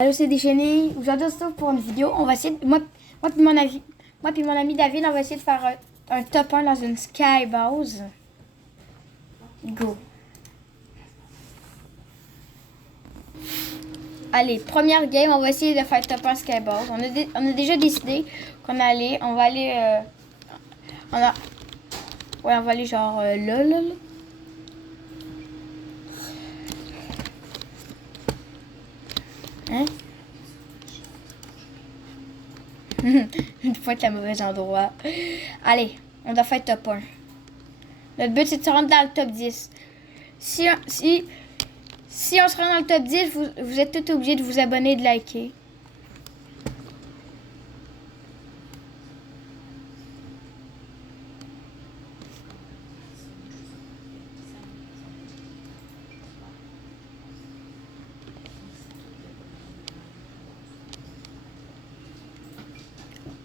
Allô, c'est déchaîné. Aujourd'hui, on se retrouve pour une vidéo. On va essayer, moi puis mon ami David, on va essayer de faire un top 1 dans une skybase. Go. Allez, première game, on va essayer de faire top 1 skybase. On a déjà décidé qu'on allait, on va aller, on va aller genre là. Hein? Une fois que le mauvais endroit. Allez, on doit faire top 1. Notre but, c'est de se rendre dans le top 10. Si on se rend dans le top 10, vous êtes tous obligés de vous abonner et de liker.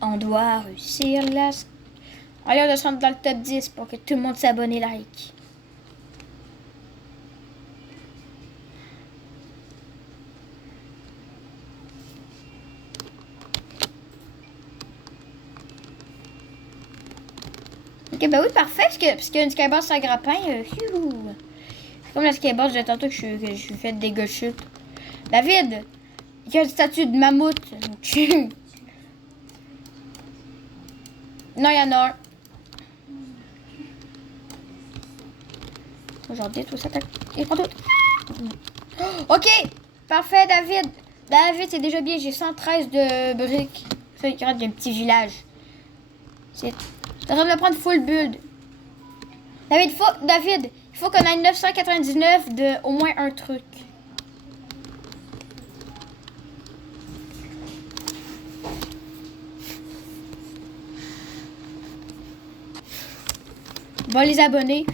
On doit réussir là. Allez, on doit se rendre dans le top 10 pour que tout le monde s'abonne et like. Ok, bah oui, parfait, parce qu'une skybase sans grappin, c'est comme la skybase de tantôt que je suis fait des gars de chute. David, il y a une statue de mammouth. Non, il y en a un. Aujourd'hui, tout ça, il prend tout. Ok, parfait, David. David, c'est déjà bien, j'ai 113 de briques. Ça, il y a un petit village. C'est en train de me prendre full build. David, il faut qu'on ait 999 de au moins un truc. Bon, les abonnés.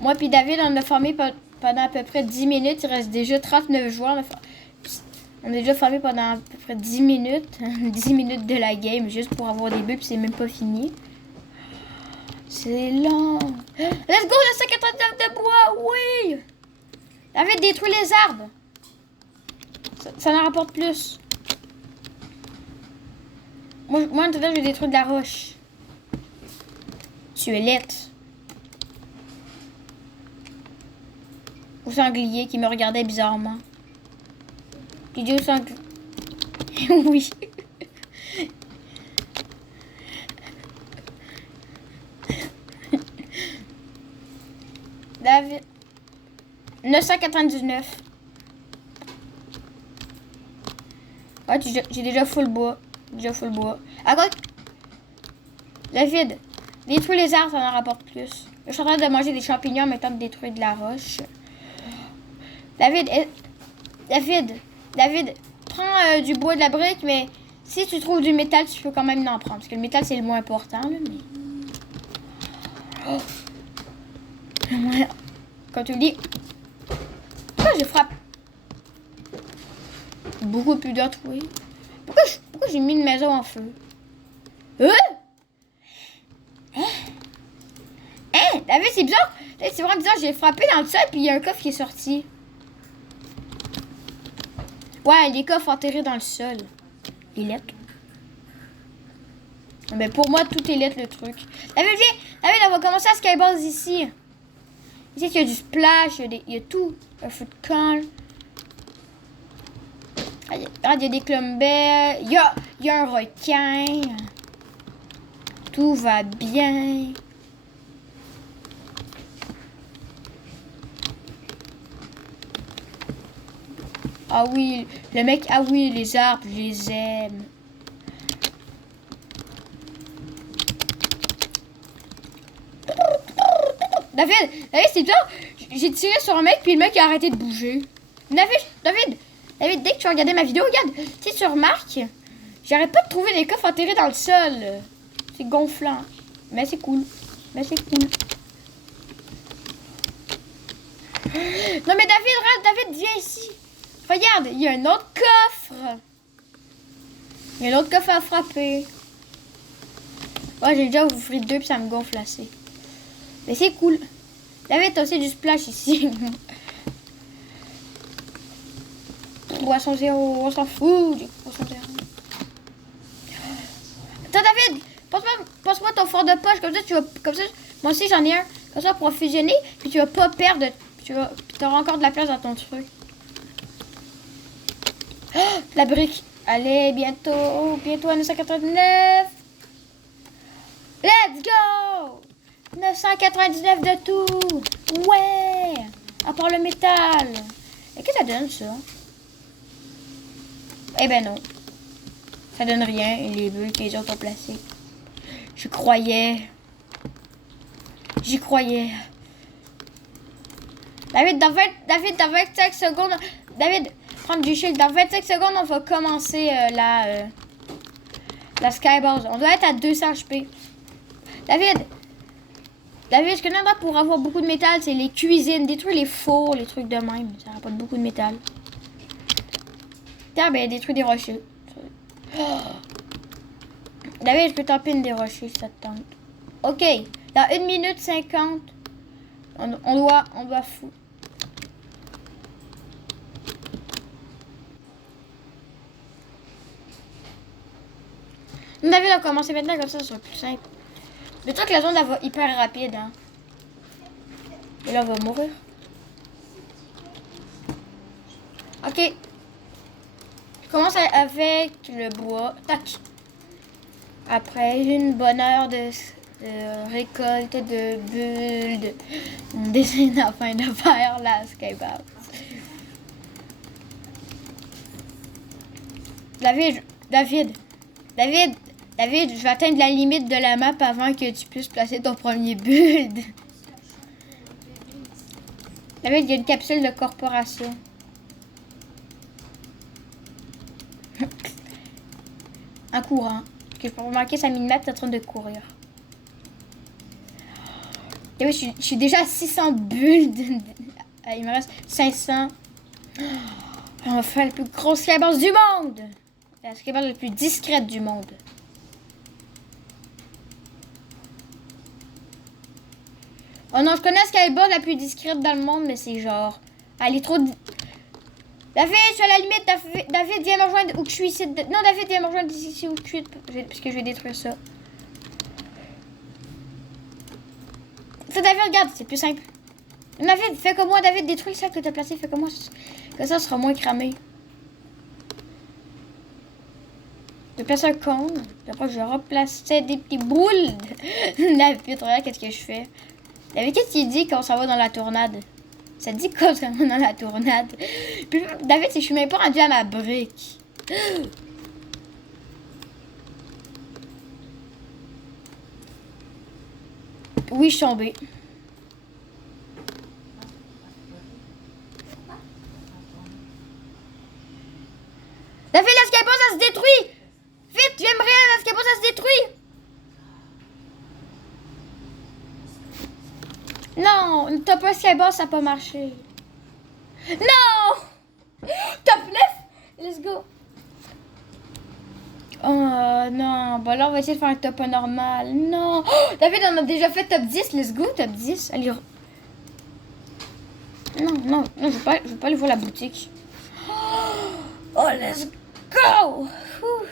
Moi puis David, on a formé pendant à peu près 10 minutes. Il reste déjà 39 joueurs. On a déjà formé pendant à peu près 10 minutes. 10 minutes de la game juste pour avoir des buts. Puis c'est même pas fini. C'est long. Let's go, le 189 de bois. Oui. David, détruit les arbres. Ça en rapporte plus. Moi maintenant, je vais détruire de la roche. Tu es lettre. Au sanglier qui me regardait bizarrement. J'ai dit au sanglier. Oui. David. 999. Ouais, j'ai déjà full bois. À quoi? David, détruis les arbres, ça en rapporte plus. Je suis en train de manger des champignons en même temps de détruire de la roche. David, prends du bois, de la brique, mais si tu trouves du métal, tu peux quand même en prendre. Parce que le métal, c'est le moins important. Là, mais... Oh. Quand tu dis... Pourquoi je frappe? Beaucoup plus d'autres, oui. Pourquoi j'ai mis une maison en feu? David, c'est bizarre. C'est vraiment bizarre. J'ai frappé dans le sol, puis il y a un coffre qui est sorti. Ouais, les coffres enterrés dans le sol. Les lettres. Mais pour moi, tout est lettre, le truc. David, viens! David, on va commencer à skybase ici. Ici, il y a du splash, il y a tout. Un feu de camp. Il y a des clumbers. Il y a un requin. Tout va bien. Ah oui, le mec, ah oui, les arbres, je les aime. David, c'est bien. J'ai tiré sur un mec, puis le mec a arrêté de bouger. David, dès que tu regardais ma vidéo, regarde, si tu remarques, j'arrête pas de trouver des coffres enterrés dans le sol. C'est gonflant. Mais c'est cool. Non mais David, viens ici. Regarde, il y a un autre coffre. Il y a un autre coffre à frapper. Ouais, j'ai déjà ouvert deux puis ça me gonfle assez. Mais c'est cool. David, t'as aussi du splash ici. Boisson zéro, on s'en fout. Boisson zéro. Attends, David, passe-moi ton fort de poche, comme ça, tu vas, comme ça, moi aussi j'en ai un, comme ça, pour fusionner, puis tu vas pas perdre, puis tu auras encore de la place dans ton truc. Oh, la brique, allez, bientôt à 999. Let's go! 999 de tout. Ouais! À part le métal. Et qu'est-ce que ça donne, ça? Eh ben non. Ça donne rien, les bulles que les autres ont placées. J'y croyais. David, dans 25 secondes... David, prends du shield. Dans 25 secondes, on va commencer la Skybase. On doit être à 200 HP. David, ce qu'on a pour avoir beaucoup de métal, c'est les cuisines. Détruire les fours, les trucs de même. Ça rapporte beaucoup de métal. Tiens, ben, détruire des rochers. Oh. David, je peux taper une des rochers si ça te tente. Ok, dans 1 minute 50, on doit foutre. David, on va commencer maintenant, comme ça sera plus simple. Le truc, la zone, elle va hyper rapide. Hein. Et là, on va mourir. Ok. Je commence avec le bois. Tac. Après une bonne heure de récolte de bulles, on décide enfin de faire la Skybase. David, je vais atteindre la limite de la map avant que tu puisses placer ton premier build. David, il y a une capsule de corporation. En courant. Parce que pour remarquer sa minimap, t'es en train de courir. David, je suis déjà à 600 builds. Il me reste 500. On va faire la plus grosse skybase du monde. La skybase la plus discrète du monde. Oh non, je connais la skybase la plus discrète dans le monde, mais c'est genre... Elle est trop... David, je suis à la limite. David, viens me rejoindre où je suis ici. Non, David, viens me rejoindre ici où je suis. Parce que je vais détruire ça. Ça, David, regarde, c'est plus simple. David, fais comme moi, David, détruis ça que tu as placé. Fais comme moi. Que ça sera moins cramé. Je place un cône. Après, je vais replacer des petits boules. David, regarde qu'est-ce que je fais. David, qu'est-ce qu'il dit quand on s'en va dans la tournade? Ça dit quoi ça dans la tournade? Puis, David, je suis même pas rendu à ma brique. Oui, je suis tombée. David, la skybase, ça se détruit! Vite, viens me réveiller, la skybase, ça se détruit! Non, top 1 skybase, ça n'a pas marché. Non! Top 9! Let's go! Oh non, bon là on va essayer de faire un top 1 normal. Non! Oh, David, on a déjà fait top 10, let's go, top 10. Allez. Non, je veux pas aller voir la boutique. Oh, let's go! Ouh.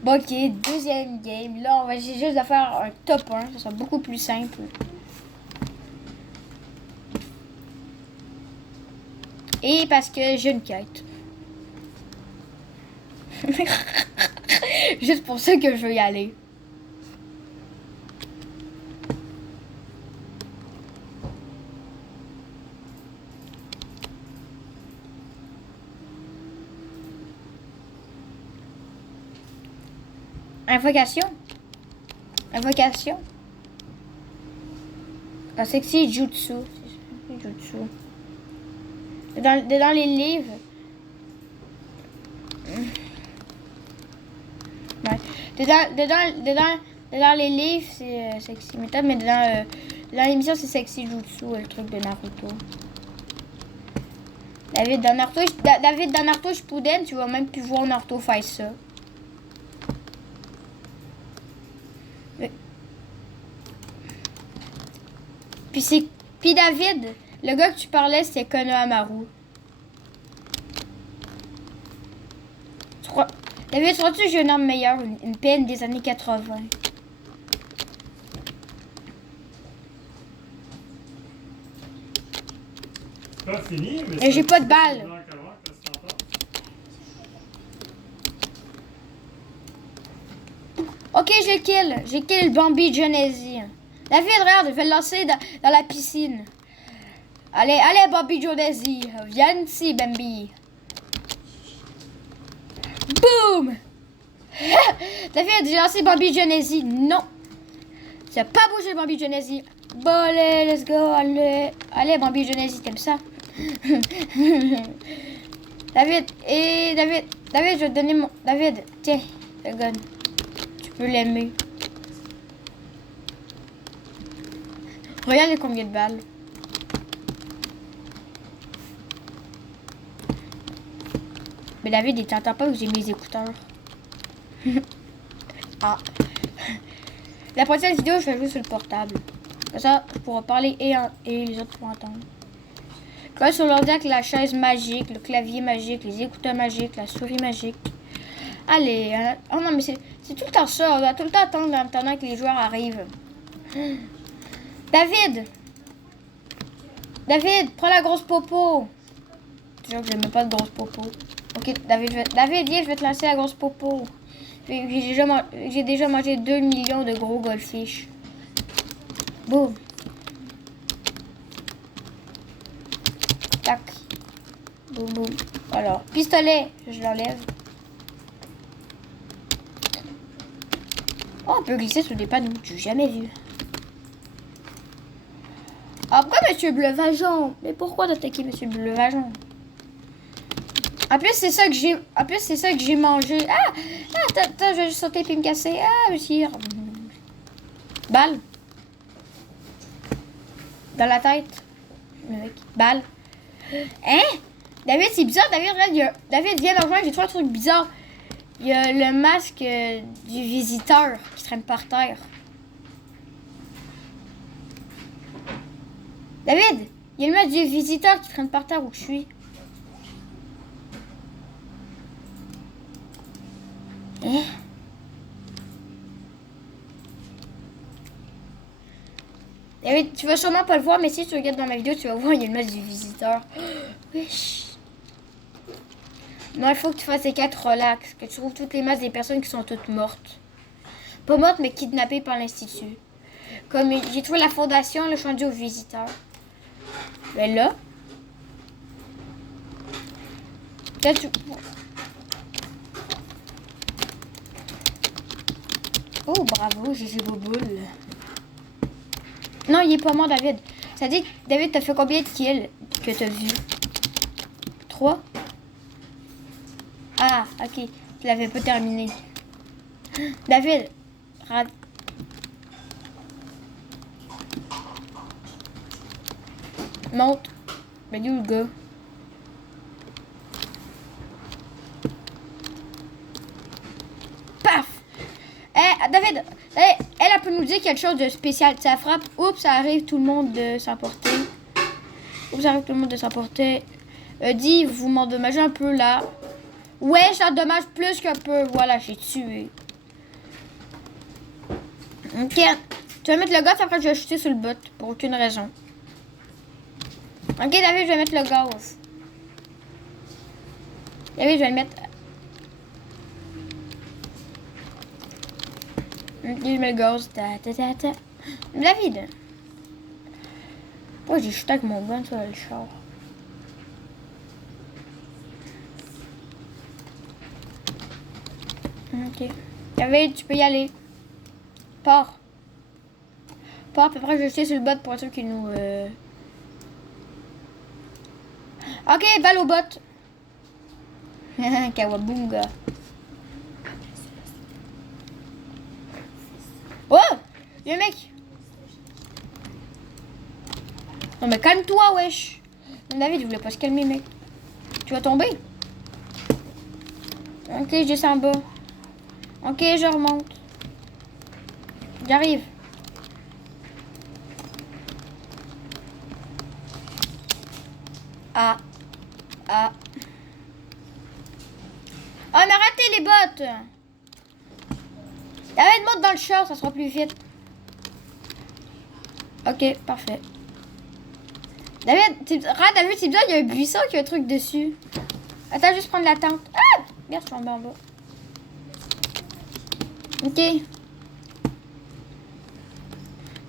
Bon, ok, deuxième game. Là, on va essayer juste de faire un top 1. Ça sera beaucoup plus simple. Et parce que j'ai une quête. Juste pour ça que je veux y aller. Invocation. Ah, sexy jutsu. Jutsu. Dans les livres. Ouais. Dedans les livres, c'est sexy méthode, mais dans l'émission, c'est sexy jutsu, le truc de Naruto. David, dans Naruto Shippuden, tu vas même plus voir Naruto faire ça. Puis David, Le gars que tu parlais, c'était Konohamaru. David, crois-tu que j'ai une arme meilleure? Une peine des années 80. C'est pas fini, mais j'ai pas de balles. Ok, j'ai kill. J'ai kill Bambi Genesi. David, regarde, je vais le lancer dans la piscine. Allez, allez, Bambi Genesi. Viens ici, Bambi. Boum! David, j'ai lancé Bambi Genesi. Non. Tu n'as pas bougé, Bambi Genesi. Bon, allez, let's go. Allez, allez Bambi Genesi, t'aimes ça? David, David, je vais te donner mon... David, tiens, le gun. Tu peux l'aimer. Regarde combien de balles. Mais David, il t'entend pas où j'ai mes écouteurs. Ah. La prochaine vidéo, je vais jouer sur le portable. Comme ça, je pourrai parler et les autres pourront entendre. Comme sur l'ordi avec la chaise magique, le clavier magique, les écouteurs magiques, la souris magique. Allez, oh non, mais c'est tout le temps ça. On doit tout le temps attendre en attendant que les joueurs arrivent. David! David, prends la grosse popo. Toujours que je n'aime pas de grosse popo. Ok, David, viens, je vais te lancer la grosse popo. J'ai déjà mangé 2 millions de gros goldfish. Boum. Tac. Boum, boum. Alors, pistolet, je l'enlève. Oh, on peut glisser sur des panneaux. J'ai jamais vu. Ah, pourquoi Monsieur Bleuvageon? Mais pourquoi d'attaquer Monsieur Bleuvageon? En plus, c'est ça que j'ai mangé. Ah, attends, je vais juste sauter puis me casser. Ah, monsieur. Balle. Dans la tête. Mec. Balle. Hein? David, c'est bizarre. David, regarde, David, viens me rejoindre. J'ai trois trucs bizarres. Il y a le masque du visiteur qui traîne par terre. David, il y a le masque du visiteur qui traîne par terre où je suis. Hein? David, tu vas sûrement pas le voir, mais si tu regardes dans ma vidéo, tu vas voir, il y a le masque du visiteur. Wesh. Non, il faut que tu fasses les 4 relax, que tu trouves toutes les masques des personnes qui sont toutes mortes. Pas mortes, mais kidnappées par l'Institut. Comme j'ai trouvé la fondation, le chantier aux visiteurs. Ben là. Là, tu... Oh, bravo, GG Boboule. Non, il est pas mort, David. Ça dit que David, t'as fait combien de kills que t'as vu? 3? Ah, ok. Tu l'avais pas terminé. David, monte. Mais où le gars? Paf! David, elle peut nous dire quelque chose de spécial. Ça frappe. Oups, ça arrive tout le monde de s'emporter. Oups, ça arrive tout le monde de s'emporter. Dis, vous m'endommagez un peu là. Ouais, ça dommage plus qu'un peu. Voilà, j'ai tué. Ok. Tu vas mettre le gaz, après je vais shooter sur le bot. Pour aucune raison. Ok, David, je vais mettre le gaz. David, je vais le mettre. Ok, je mets le gaz. David. Pourquoi j'ai shooté avec mon gun sur le char? Ok. David, tu peux y aller. Pars. Pars, puis après je vais jeter sur le bot pour être sûr qu'il nous... Ok, balle au bot. Kawabunga. Oh! Il y a un mec. Non mais calme-toi, wesh. David, il voulait pas se calmer, mec. Tu vas tomber? Ok, je descends en bas. Ok, je remonte. J'arrive. Ah. Ah. Oh, on a raté les bottes. David, monte dans le char, ça sera plus vite. Ok, parfait. David, t'as vu, c'est bizarre, il y a un buisson qui a un truc dessus. Attends, juste prendre la tente. Ah! Merde, je suis tombée en bas. Ok.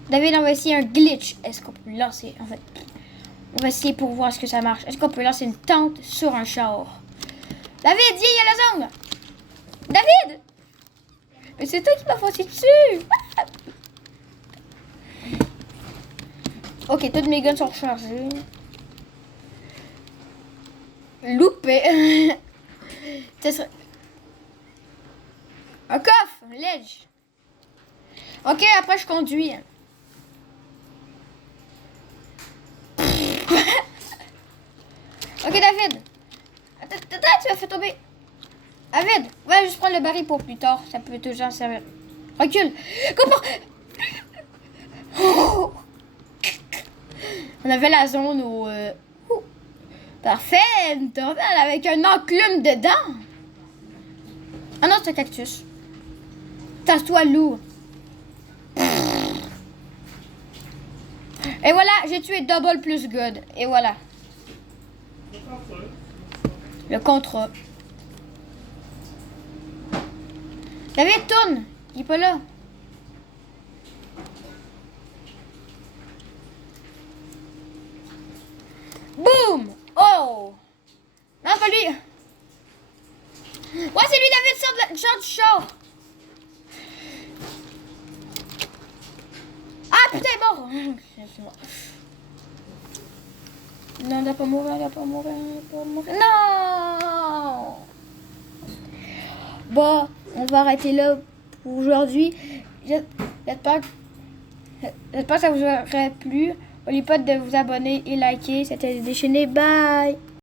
David, on va essayer un glitch. Est-ce qu'on peut lancer, en fait? On va essayer pour voir ce que ça marche. Est-ce qu'on peut lancer une tente sur un char? David, viens, il y a la zone. David! Mais c'est toi qui m'as foncé dessus. Ah! Ok, toutes mes guns sont rechargées. Loupé. Ça serait... Un coffre, un ledge. Ok, après je conduis. Ok, David. Attends, tu m'as fait tomber. David, ouais, juste prendre le baril pour plus tard. Ça peut toujours servir. Recule. Comment? Oh. On avait la zone où... Parfait, une tonnelle avec un enclume dedans. Ah non, c'est un cactus. Tasse-toi, loup. Et voilà, j'ai tué double plus good. Et voilà. Le contrat. David, tourne. Il est pas là. Boum! Oh! Non, pas lui. Ouais, c'est lui, David, sort du char. Ah, putain, il est mort. C'est mort. Non, il doit pas mourir, il doit pas mourir, il doit pas mourir. Non! Bon, on va arrêter là pour aujourd'hui. J'espère que ça vous aurait plu. N'oubliez pas de vous abonner et liker. C'était Déchaîné. Bye!